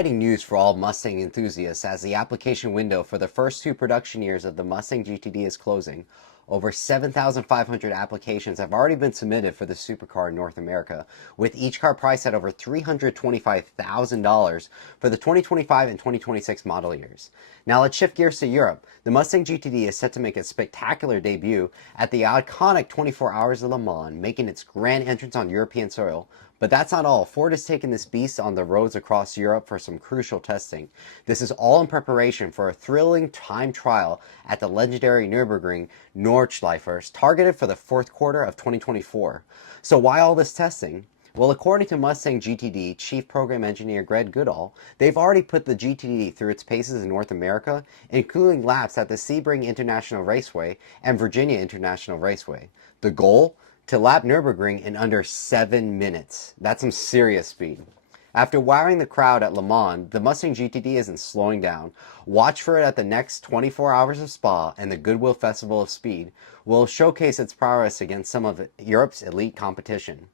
exciting news for all Mustang enthusiasts as the application window for the first two production years of the Mustang GTD is closing. Over 7,500 applications have already been submitted for the supercar in North America, with each car priced at over $325,000 for the 2025 and 2026 model years. Now let's shift gears to Europe. The Mustang GTD is set to make a spectacular debut at the iconic 24 Hours of Le Mans, making its grand entrance on European soil. But that's not all. Ford has taken this beast on the roads across Europe for some crucial testing. This is all in preparation for a thrilling time trial at the legendary Nürburgring Nordschleife, targeted for the fourth quarter of 2024. So why all this testing? Well, according to Mustang GTD Chief Program Engineer Goodall, they've already put the GTD through its paces in North America, including laps at the Sebring International Raceway and Virginia International Raceway. The goal? To lap Nürburgring in under 7 minutes. That's some serious speed. After wowing the crowd at Le Mans, the Mustang GTD isn't slowing down. Watch for it at the next 24 Hours of Spa, and the Goodwill Festival of Speed will showcase its prowess against some of Europe's elite competition.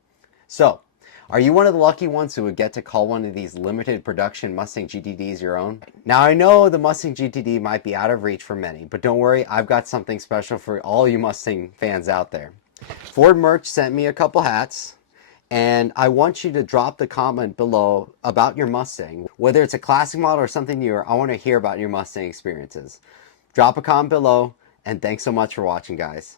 So, are you one of the lucky ones who would get to call one of these limited production Mustang GTDs your own? Now I know the Mustang GTD might be out of reach for many, but don't worry, I've got something special for all you Mustang fans out there. Ford Merch sent me a couple hats, and I want you to drop the comment below about your Mustang. Whether it's a classic model or something newer, I want to hear about your Mustang experiences. Drop a comment below, and thanks so much for watching, guys.